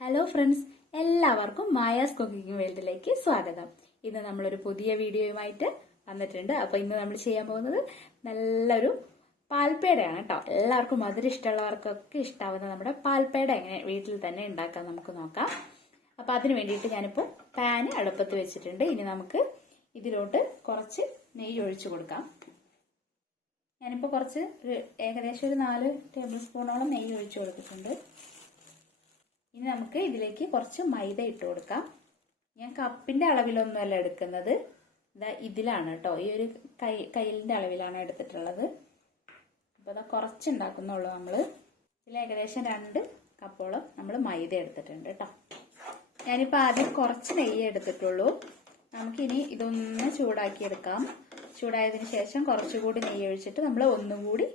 Hello friends, എല്ലാവർക്കും Maya's cooking വേൾഡിലേക്ക് സ്വാഗതം. ഇന്ന് നമ്മളൊരു പുതിയ വീഡിയോയുമായിട്ട് വന്നിട്ടുണ്ട്. അപ്പോൾ ഇന്ന് നമ്മൾ ചെയ്യാൻ പോകുന്നത് നല്ലൊരു പാൽപ്പേടയാണ് കേട്ടോ. എല്ലാവർക്കും മധുരം ഇഷ്ടമുള്ളവർക്കൊക്കെ ഇഷ്ടാവുന്ന നമ്മുടെ പാൽപ്പേട എങ്ങനെ വീട്ടിൽ തന്നെ ഉണ്ടാക്കാൻ നമുക്ക് നോക്കാം. അപ്പോൾ അതിന് വേണ്ടിയിട്ട് ഞാനിപ്പോൾ പാന് അടുപ്പത്ത് വെച്ചിട്ടുണ്ട്. ഇനി നമുക്ക് ഇതിലോട്ട് കുറച്ച് നെയ്യ് ഒഴിച്ചു കൊടുക്കാം. ഞാനിപ്പോൾ ഏകദേശം ഒരു 4 ടേബിൾ സ്പൂണോളം നെയ്യ് ഒഴിച്ചു കൊടുത്തിട്ടുണ്ട്. ഇനി നമുക്ക് ഇതിലേക്ക് കുറച്ച് മൈദ ഇട്ട് കൊടുക്കാം. ഞാൻ കപ്പിന്റെ അളവിലൊന്നുമല്ല എടുക്കുന്നത്, ഇതിലാണ് കേട്ടോ. ഈ ഒരു കയ്യിലിന്റെ അളവിലാണ് എടുത്തിട്ടുള്ളത്. അപ്പോൾ അതാ കുറച്ചുണ്ടാക്കുന്നുള്ളൂ നമ്മൾ. ഇതിൽ ഏകദേശം 2 കപ്പോളം നമ്മൾ മൈദ എടുത്തിട്ടുണ്ട് കേട്ടോ. ഞാനിപ്പോൾ ആദ്യം കുറച്ച് നെയ്യ് എടുത്തിട്ടുള്ളൂ. നമുക്കിനി ഇതൊന്ന് ചൂടാക്കിയെടുക്കാം. ചൂടായതിനു ശേഷം കുറച്ചുകൂടി നെയ്യ് ഒഴിച്ചിട്ട് നമ്മൾ ഒന്നുകൂടി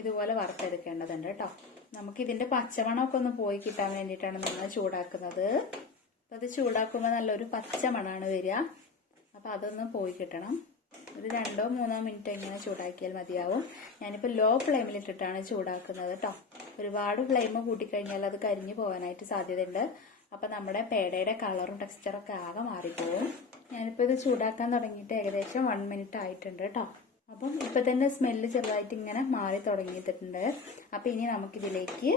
ഇതുപോലെ വറുത്തെടുക്കേണ്ടതുണ്ട് കേട്ടോ. നമുക്ക് ഇതിന്റെ പച്ചമണമൊക്കെ ഒന്ന് പോയി കിട്ടാൻ വേണ്ടിയിട്ടാണ് നമ്മൾ ചൂടാക്കുന്നത്. അപ്പൊ അത് ചൂടാക്കുമ്പോൾ നല്ലൊരു പച്ചമണമാണ് വരിക. അപ്പൊ അതൊന്ന് പോയി കിട്ടണം. ഒരു 2-3 മിനിറ്റ് ഇങ്ങനെ ചൂടാക്കിയാൽ മതിയാവും. ഞാനിപ്പോൾ ലോ ഫ്ലെയിമിലിട്ടിട്ടാണ് ചൂടാക്കുന്നത് കേട്ടോ. ഒരുപാട് ഫ്ലെയിം കൂട്ടിക്കഴിഞ്ഞാൽ അത് കരിഞ്ഞു പോകാനായിട്ട് സാധ്യതയുണ്ട്. അപ്പൊ നമ്മുടെ പേടയുടെ കളറും ടെക്സ്ചറൊക്കെ ആകെ മാറിപ്പോവും. ഞാനിപ്പോൾ ഇത് ചൂടാക്കാൻ തുടങ്ങിയിട്ട് ഏകദേശം 1 മിനിറ്റ് ആയിട്ടുണ്ട് കേട്ടോ. അപ്പം ഇപ്പൊ തന്നെ സ്മെല്ല് ചെറുതായിട്ട് ഇങ്ങനെ മാറി തുടങ്ങിയിട്ടുണ്ട്. അപ്പൊ ഇനി നമുക്കിതിലേക്ക്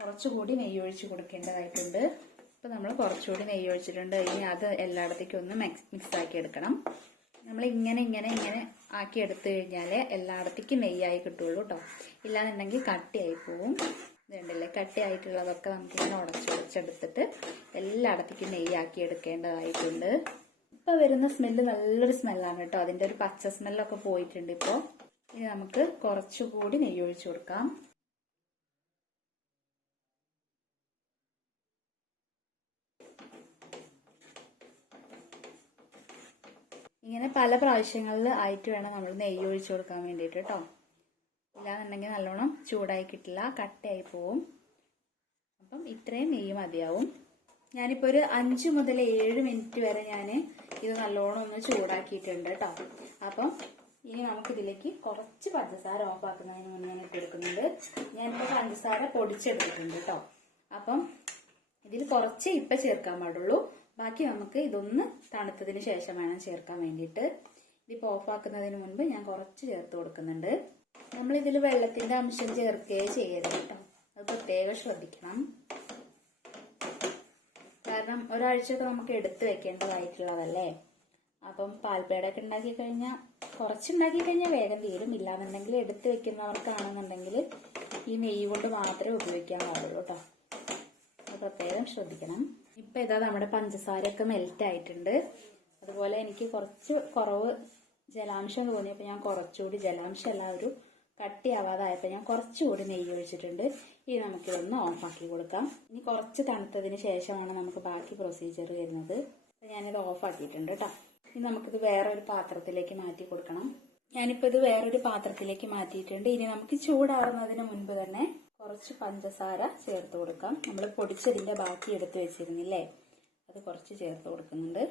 കുറച്ചുകൂടി നെയ്യ് ഒഴിച്ച് കൊടുക്കേണ്ടതായിട്ടുണ്ട്. ഇപ്പൊ നമ്മൾ കുറച്ചുകൂടി നെയ്യ് ഒഴിച്ചിട്ടുണ്ട്. ഇനി അത് എല്ലായിടത്തേക്കും ഒന്ന് മിക്സ് ആക്കി എടുക്കണം. നമ്മൾ ഇങ്ങനെ ആക്കി എടുത്തു കഴിഞ്ഞാല് എല്ലായിടത്തേക്കും നെയ്യായി കിട്ടുള്ളൂ കേട്ടോ. ഇല്ലാന്നുണ്ടെങ്കിൽ കട്ടിയായി പോവും. ഇതുണ്ടല്ലേ, കട്ടിയായിട്ടുള്ളതൊക്കെ നമുക്കിങ്ങനെ ഉടച്ചെടുത്തിട്ട് എല്ലായിടത്തേക്കും നെയ്യാക്കി എടുക്കേണ്ടതായിട്ടുണ്ട്. ഇപ്പൊ വരുന്ന സ്മെല്ല് നല്ലൊരു സ്മെല്ലാണ് കേട്ടോ. അതിന്റെ ഒരു പച്ച സ്മെല്ലൊക്കെ പോയിട്ടുണ്ട്. ഇപ്പോൾ ഇനി നമുക്ക് കുറച്ചുകൂടി നെയ്യ് ഒഴിച്ചു കൊടുക്കാം. ഇങ്ങനെ പല പ്രാവശ്യങ്ങളിൽ ആയിട്ട് വേണം നമ്മൾ നെയ്യ് ഒഴിച്ചു കൊടുക്കാൻ വേണ്ടിയിട്ട് കേട്ടോ. ഇല്ലാന്നുണ്ടെങ്കിൽ നല്ലോണം ചൂടായി കിട്ടില്ല, കട്ടയായി പോവും. അപ്പം ഇത്രയും നെയ്യ് മതിയാവും. ഞാനിപ്പോൾ ഒരു 5 മുതൽ 7 മിനിറ്റ് വരെ ഞാൻ ഇത് നല്ലോണം ഒന്ന് ചൂടാക്കിയിട്ടുണ്ട് കേട്ടോ. അപ്പം ഇനി നമുക്കിതിലേക്ക് കുറച്ച് പഞ്ചസാര ഓഫാക്കുന്നതിന് മുന്നേ ഞാൻ ഇട്ടെടുക്കുന്നുണ്ട്. ഞാനിപ്പോൾ പഞ്ചസാര പൊടിച്ചെടുത്തിട്ടുണ്ട് കേട്ടോ. അപ്പം ഇതിൽ കുറച്ച് ഇപ്പം ചേർക്കാൻ പാടുള്ളൂ. ബാക്കി നമുക്ക് ഇതൊന്ന് തണുത്തതിന് ശേഷം വേണം ചേർക്കാൻ വേണ്ടിയിട്ട്. ഇതിപ്പോൾ ഓഫാക്കുന്നതിന് മുൻപ് ഞാൻ കുറച്ച് ചേർത്ത് കൊടുക്കുന്നുണ്ട്. നമ്മളിതിൽ വെള്ളത്തിന്റെ അംശം ചേർക്കുകയേ ചെയ്യരുത് കേട്ടോ. അത് പ്രത്യേകം ശ്രദ്ധിക്കണം. കാരണം ഒരാഴ്ചയൊക്കെ നമുക്ക് എടുത്തു വെക്കേണ്ടതായിട്ടുള്ളതല്ലേ. അപ്പം പാൽപ്പേടയൊക്കെ കുറച്ചുണ്ടാക്കി കഴിഞ്ഞാൽ വേഗം തീരും. ഇല്ലാന്നുണ്ടെങ്കിൽ എടുത്തു വെക്കുന്നവർക്കാണെന്നുണ്ടെങ്കിൽ ഈ നെയ്യ് കൊണ്ട് മാത്രമേ ഉപയോഗിക്കാൻ പാടുള്ളൂ കേട്ടോ. അത് പ്രത്യേകം ശ്രദ്ധിക്കണം. ഇപ്പൊ ഇതാ നമ്മുടെ പഞ്ചസാരയൊക്കെ മെൽറ്റ് ആയിട്ടുണ്ട്. അതുപോലെ എനിക്ക് കുറച്ച് കുറവ് ജലാംശം തോന്നിയപ്പോൾ ഞാൻ കുറച്ചുകൂടി ജലാംശമല്ല, ഒരു കട്ടിയാവാതായപ്പോൾ ഞാൻ കുറച്ചുകൂടി നെയ്യ് ഒഴിച്ചിട്ടുണ്ട്. ഇനി നമുക്കിതൊന്ന് ഓഫാക്കി കൊടുക്കാം. ഇനി കുറച്ച് തണുത്തതിന് ശേഷമാണ് നമുക്ക് ബാക്കി പ്രൊസീജിയർ വരുന്നത്. ഞാനിത് ഓഫാക്കിയിട്ടുണ്ട് കേട്ടോ. ഇനി നമുക്കിത് വേറൊരു പാത്രത്തിലേക്ക് മാറ്റി കൊടുക്കണം. ഞാനിപ്പോൾ ഇത് വേറൊരു പാത്രത്തിലേക്ക് മാറ്റിയിട്ടുണ്ട്. ഇനി നമുക്ക് ചൂടാവുന്നതിന് മുൻപ് തന്നെ കുറച്ച് പഞ്ചസാര ചേർത്ത് കൊടുക്കാം. നമ്മൾ പൊടിച്ചതിന്റെ ബാക്കി എടുത്ത് വെച്ചിരുന്നില്ലേ, അത് കുറച്ച് ചേർത്ത് കൊടുക്കുന്നുണ്ട്.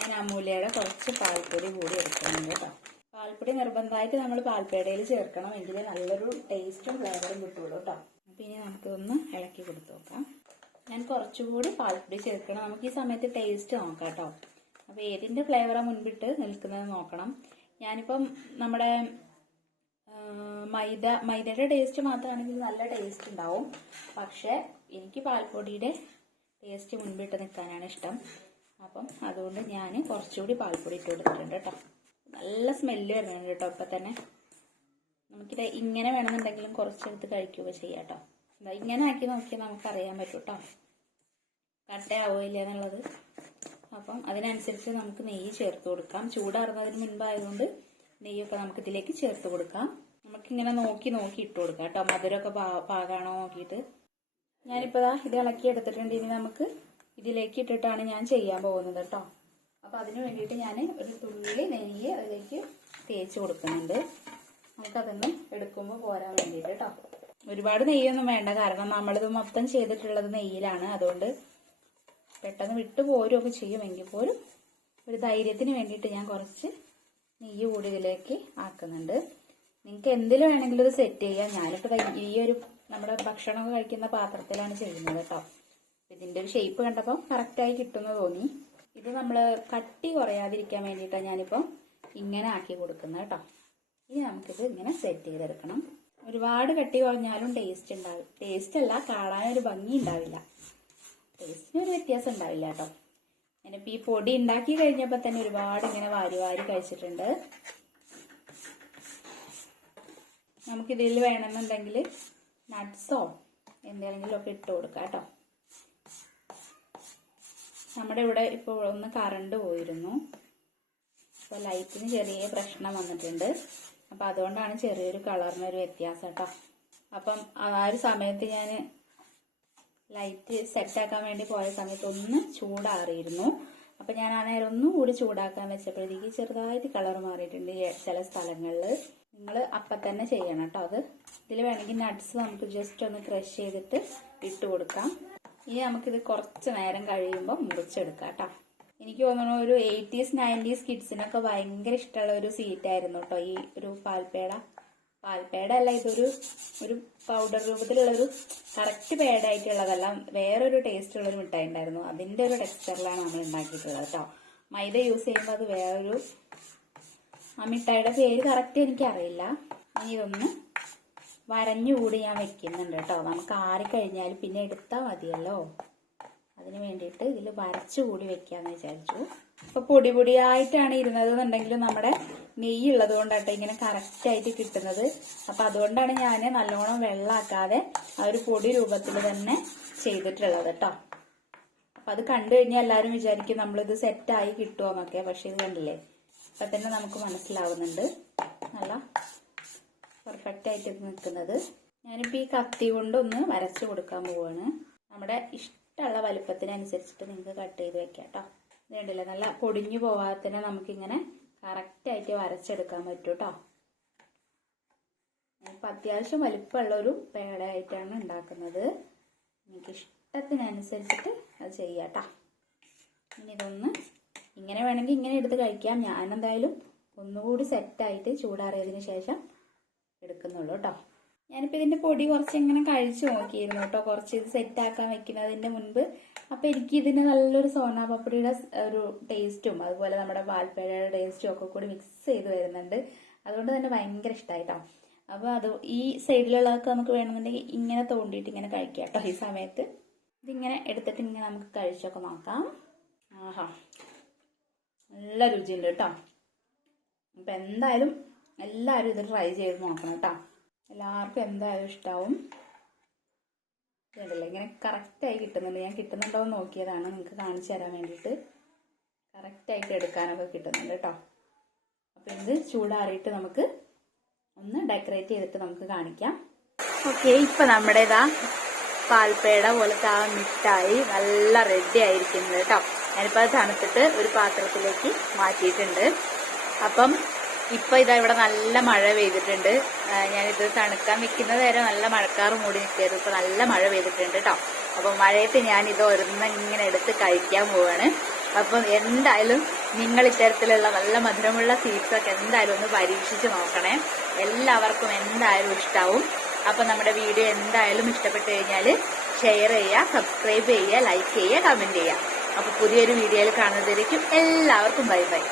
ഞാൻ അമൂല്യയുടെ കുറച്ച് പാൽപ്പൊടി കൂടി എടുക്കുന്നുണ്ട് കേട്ടോ. പാൽപ്പൊടി നിർബന്ധമായിട്ട് നമ്മൾ പാൽപ്പേടയിൽ ചേർക്കണം, എങ്കിലേ നല്ലൊരു ടേസ്റ്റും ഫ്ലേവറും കിട്ടുള്ളൂ കേട്ടോ. അപ്പൊ ഇനി നമുക്കിതൊന്ന് ഇളക്കി കൊടുത്തു നോക്കാം. ഞാൻ കുറച്ചുകൂടി പാൽപ്പൊടി ചേർക്കണം. നമുക്ക് ഈ സമയത്ത് ടേസ്റ്റ് നോക്കാം കേട്ടോ. അപ്പൊ ഏതിന്റെ ഫ്ലേവറാണ് മുൻപിട്ട് നിൽക്കുന്നത് നോക്കണം. ഞാനിപ്പം നമ്മുടെ മൈദയുടെ ടേസ്റ്റ് മാത്രമാണെങ്കിൽ നല്ല ടേസ്റ്റ് ഉണ്ടാവും. പക്ഷെ എനിക്ക് പാൽപ്പൊടിയുടെ ടേസ്റ്റ് മുൻപിട്ട് നിൽക്കാനാണ് ഇഷ്ടം. അപ്പം അതുകൊണ്ട് ഞാൻ കുറച്ചുകൂടി പാൽപ്പൊടി ഇട്ട് കൊടുത്തിട്ടുണ്ട് കേട്ടോ. നല്ല സ്മെല്ല് വരുന്നുണ്ട് കേട്ടോ. ഇപ്പൊ തന്നെ നമുക്കിത് ഇങ്ങനെ വേണമെന്നുണ്ടെങ്കിലും കുറച്ചെടുത്ത് കഴിക്കുകയൊക്കെ ചെയ്യാം കേട്ടോ. ഇങ്ങനെ ആക്കി നോക്കിയാൽ നമുക്കറിയാൻ പറ്റും കേട്ടോ കട്ടയാവില്ല എന്നുള്ളത്. അപ്പം അതിനനുസരിച്ച് നമുക്ക് നെയ്യ് ചേർത്ത് കൊടുക്കാം. ചൂടാറുന്നതിന് മുൻപായതുകൊണ്ട് നെയ്യൊക്കെ നമുക്ക് ഇതിലേക്ക് ചേർത്ത് കൊടുക്കാം. നമുക്കിങ്ങനെ നോക്കി ഇട്ട് കൊടുക്കാം കേട്ടോ. മധുരമൊക്കെ പാകാണോ നോക്കിയിട്ട്. ഞാനിപ്പോൾ ഇത് ഇളക്കി എടുത്തിട്ടുണ്ട്. ഇനി നമുക്ക് ഇതിലേക്ക് ഇട്ടിട്ടാണ് ഞാൻ ചെയ്യാൻ പോകുന്നത് കേട്ടോ. അപ്പൊ അതിന് വേണ്ടിയിട്ട് ഞാൻ ഒരു തുള്ളി നെയ്യ് അതിലേക്ക് തേച്ച് കൊടുക്കുന്നുണ്ട്. നമുക്കതൊന്ന് എടുക്കുമ്പോൾ പോരാൻ വേണ്ടിയിട്ട് കേട്ടോ. ഒരുപാട് നെയ്യൊന്നും വേണ്ട, കാരണം നമ്മളിത് മൊത്തം ചെയ്തിട്ടുള്ളത് നെയ്യിലാണ്. അതുകൊണ്ട് പെട്ടെന്ന് വിട്ടു പോരുമൊക്കെ ചെയ്യുമെങ്കിൽ പോലും ഒരു ധൈര്യത്തിന് വേണ്ടിയിട്ട് ഞാൻ കുറച്ച് നെയ്യ് കൂടി ഇതിലേക്ക് ആക്കുന്നുണ്ട്. നിങ്ങൾക്ക് എന്തിലും വേണമെങ്കിലും ഇത് സെറ്റ് ചെയ്യാം. ഞാനിപ്പോൾ ഈ ഒരു നമ്മുടെ ഭക്ഷണമൊക്കെ കഴിക്കുന്ന പാത്രത്തിലാണ് ചെയ്യുന്നത് കേട്ടോ. ഇതിന്റെ ഒരു ഷേപ്പ് കണ്ടപ്പോൾ കറക്റ്റായി കിട്ടുമെന്ന് തോന്നി. ഇത് നമ്മൾ കട്ടി കുറയാതിരിക്കാൻ വേണ്ടിയിട്ടാണ് ഞാനിപ്പം ഇങ്ങനെ ആക്കി കൊടുക്കുന്നത് കേട്ടോ. ഇനി നമുക്കിത് ഇങ്ങനെ സെറ്റ് ചെയ്തെടുക്കണം. ഒരുപാട് കട്ടി കുറഞ്ഞാലും ടേസ്റ്റ് ഉണ്ടാവില്ല. ടേസ്റ്റ് അല്ല, കാണാനൊരു ഭംഗി ഉണ്ടാവില്ല, ടേസ്റ്റിനൊരു വ്യത്യാസം ഉണ്ടാവില്ല കേട്ടോ. ഞാനിപ്പോൾ ഈ പൊടി ഉണ്ടാക്കി കഴിഞ്ഞപ്പോൾ തന്നെ ഒരുപാട് ഇങ്ങനെ വാരി വാരി കഴിച്ചിട്ടുണ്ട്. നമുക്കിതിൽ വേണമെന്നുണ്ടെങ്കിൽ നട്ട്സോ എന്തെങ്കിലും ഒക്കെ ഇട്ട് കൊടുക്കാം കേട്ടോ. നമ്മുടെ ഇവിടെ ഇപ്പോൾ ഒന്ന് കറണ്ട് പോയിരുന്നു. അപ്പോൾ ലൈറ്റിന് ചെറിയ പ്രശ്നം വന്നിട്ടുണ്ട്. അപ്പം അതുകൊണ്ടാണ് ചെറിയൊരു കളറിനൊരു വ്യത്യാസം കേട്ടോ. അപ്പം ആ ഒരു സമയത്ത് ഞാൻ ലൈറ്റ് സെറ്റാക്കാൻ വേണ്ടി പോയ സമയത്ത് ഒന്ന് ചൂടാറിയിരുന്നു. അപ്പം ഞാൻ ആ നേരം ഒന്നും കൂടി ചൂടാക്കാൻ വെച്ചപ്പോഴത്തേക്ക് ചെറുതായിട്ട് കളർ മാറിയിട്ടുണ്ട് ചില സ്ഥലങ്ങളിൽ. നിങ്ങൾ അപ്പം തന്നെ ചെയ്യണം കേട്ടോ. അത് ഇതിൽ വേണമെങ്കിൽ നട്ട്സ് നമുക്ക് ജസ്റ്റ് ഒന്ന് ക്രഷ് ചെയ്തിട്ട് ഇട്ട് കൊടുക്കാം. ഇനി നമുക്കിത് കുറച്ച് നേരം കഴിയുമ്പോൾ മുറിച്ചെടുക്കാം കേട്ടോ. എനിക്ക് തോന്നുന്നു ഒരു 80s 90s കിഡ്സിനൊക്കെ ഭയങ്കര ഇഷ്ടമുള്ള ഒരു സ്വീറ്റായിരുന്നു കേട്ടോ ഈ ഒരു പാൽപ്പേട. പാൽപ്പേട അല്ല, ഇതൊരു പൗഡർ രൂപത്തിലുള്ളൊരു കറക്റ്റ് പേടായിട്ടുള്ളതല്ല, വേറൊരു ടേസ്റ്റുള്ളൊരു മിഠായി ഉണ്ടായിരുന്നു. അതിൻ്റെ ഒരു ടെക്സ്ചറിലാണ് നമ്മൾ ഉണ്ടാക്കിയിട്ടുള്ളത് കേട്ടോ. മൈദ യൂസ് ചെയ്യുമ്പോൾ അത് വേറൊരു, ആ മിഠായിയുടെ പേര് കറക്റ്റ് എനിക്കറിയില്ല. ഇനി ഇതൊന്ന് വരഞ്ഞുകൂടി ഞാൻ വെക്കുന്നുണ്ട് കേട്ടോ. നമുക്ക് ആറിക്കഴിഞ്ഞാൽ പിന്നെ എടുത്താൽ മതിയല്ലോ, അതിന് വേണ്ടിയിട്ട് ഇതിൽ വരച്ചുകൂടി വെക്കാന്ന് വിചാരിച്ചു. ഇപ്പൊ പൊടി പൊടിയായിട്ടാണ് ഇരുന്നത് എന്നുണ്ടെങ്കിലും നമ്മുടെ നെയ്യ് ഉള്ളത് കൊണ്ടാട്ടോ ഇങ്ങനെ കറക്റ്റായിട്ട് കിട്ടുന്നത്. അപ്പൊ അതുകൊണ്ടാണ് ഞാൻ നല്ലോണം വെള്ളമാക്കാതെ ആ ഒരു പൊടി രൂപത്തിൽ തന്നെ ചെയ്തിട്ടുള്ളത് കേട്ടോ. അപ്പൊ അത് കണ്ടു കഴിഞ്ഞാൽ എല്ലാവരും വിചാരിക്കും നമ്മളിത് സെറ്റായി കിട്ടുമോന്നൊക്കെ. പക്ഷെ ഇത് കണ്ടില്ലേ, അപ്പൊ തന്നെ നമുക്ക് മനസ്സിലാവുന്നുണ്ട് നല്ല പെർഫെക്റ്റ് ആയിട്ട് നിൽക്കുന്നത്. ഞാനിപ്പോൾ ഈ കത്തി കൊണ്ടൊന്ന് വരച്ചു കൊടുക്കാൻ പോവാണ്. നമ്മുടെ ഇഷ്ടമുള്ള വലുപ്പത്തിനനുസരിച്ചിട്ട് നിങ്ങൾക്ക് കട്ട് ചെയ്ത് വെക്കാം കേട്ടോ. ഇത് കണ്ടില്ലേ, നല്ല പൊടിഞ്ഞു പോവാതെ തന്നെ നമുക്കിങ്ങനെ കറക്റ്റായിട്ട് വരച്ചെടുക്കാൻ പറ്റും കേട്ടോ. ഇപ്പം അത്യാവശ്യം വലിപ്പമുള്ളൊരു പേടയായിട്ടാണ് ഉണ്ടാക്കുന്നത്. നിങ്ങൾക്ക് ഇഷ്ടത്തിനനുസരിച്ചിട്ട് അത് ചെയ്യാം കേട്ടോ. ഇനി ഇതൊന്ന് ഇങ്ങനെ വേണമെങ്കിൽ ഇങ്ങനെ എടുത്ത് കഴിക്കാം. ഞാനെന്തായാലും ഒന്നുകൂടി സെറ്റായിട്ട് ചൂടാറിയതിന് ശേഷം എടുക്കുന്നുള്ളൂ കേട്ടോ. ഞാനിപ്പോൾ ഇതിൻ്റെ പൊടി കുറച്ച് ഇങ്ങനെ കഴിച്ചു നോക്കിയിരുന്നു കേട്ടോ, കുറച്ച് ഇത് സെറ്റാക്കാൻ വെക്കുന്നതിൻ്റെ മുൻപ്. അപ്പോൾ എനിക്ക് ഇതിന് നല്ലൊരു സോനാ പപ്പടിയുടെ ഒരു ടേസ്റ്റും അതുപോലെ നമ്മുടെ പാൽപ്പേടയുടെ ടേസ്റ്റും ഒക്കെ കൂടി മിക്സ് ചെയ്ത് വരുന്നുണ്ട്. അതുകൊണ്ട് തന്നെ ഭയങ്കര ഇഷ്ടമായിട്ടോ. അപ്പോൾ അത് ഈ സൈഡിലുള്ളതൊക്കെ നമുക്ക് വേണമെന്നുണ്ടെങ്കിൽ ഇങ്ങനെ തോണ്ടിയിട്ട് ഇങ്ങനെ കഴിക്കാം കേട്ടോ. ഈ സമയത്ത് ഇതിങ്ങനെ എടുത്തിട്ട് ഇങ്ങനെ നമുക്ക് കഴിച്ചൊക്കെ നോക്കാം. ആഹാ, നല്ല രുചിയുണ്ട് കേട്ടോ. അപ്പം എന്തായാലും എല്ലാവരും ഇത് ട്രൈ ചെയ്ത് നോക്കണം കേട്ടോ. എല്ലാവർക്കും എന്തായാലും ഇഷ്ടാവും. ഇതല്ലേ ഇങ്ങനെ കറക്റ്റായി കിട്ടുന്നുണ്ട്. ഞാൻ കിട്ടുന്നുണ്ടോ എന്ന് നോക്കിയതാണ് നിങ്ങൾക്ക് കാണിച്ചു തരാൻ വേണ്ടിയിട്ട്. കറക്റ്റായിട്ട് എടുക്കാനൊക്കെ കിട്ടുന്നുണ്ട് കേട്ടോ. അപ്പം ഇത് ചൂടാറിയിട്ട് നമുക്ക് ഒന്ന് ഡെക്കറേറ്റ് ചെയ്തിട്ട് നമുക്ക് കാണിക്കാം. ഓക്കെ, ഇപ്പം നമ്മുടെ ഇതാ പാൽപ്പേട പോലത്തെ ആ മിഠായി നല്ല റെഡി ആയിരിക്കുന്നത് കേട്ടോ. ഞാനിപ്പോൾ അത് തണുത്തിട്ട് ഒരു പാത്രത്തിലേക്ക് മാറ്റിയിട്ടുണ്ട്. അപ്പം ഇപ്പം ഇതാ ഇവിടെ നല്ല മഴ പെയ്തിട്ടുണ്ട്. ഞാനിത് തണുക്കാൻ വെക്കുന്നത് വരെ നല്ല മഴക്കാറ് മൂടി നിൽക്കിയത്. ഇപ്പം നല്ല മഴ പെയ്തിട്ടുണ്ട് കേട്ടോ. അപ്പം മഴയത്ത് ഞാനിത് ഒരെണ്ണം ഇങ്ങനെ എടുത്ത് കഴിക്കാൻ പോവാണ്. അപ്പം എന്തായാലും നിങ്ങൾ ഇത്തരത്തിലുള്ള നല്ല മധുരമുള്ള സ്വീറ്റ്സൊക്കെ എന്തായാലും ഒന്ന് പരീക്ഷിച്ച് നോക്കണേ. എല്ലാവർക്കും എന്തായാലും ഇഷ്ടാവും. അപ്പം നമ്മുടെ വീഡിയോ എന്തായാലും ഇഷ്ടപ്പെട്ട് കഴിഞ്ഞാൽ ഷെയർ ചെയ്യുക, സബ്സ്ക്രൈബ് ചെയ്യുക, ലൈക്ക് ചെയ്യുക, കമൻറ്റ് ചെയ്യുക. അപ്പോൾ പുതിയൊരു വീഡിയോയിൽ കാണുന്നതിലേക്കും എല്ലാവർക്കും ബൈ ബൈ.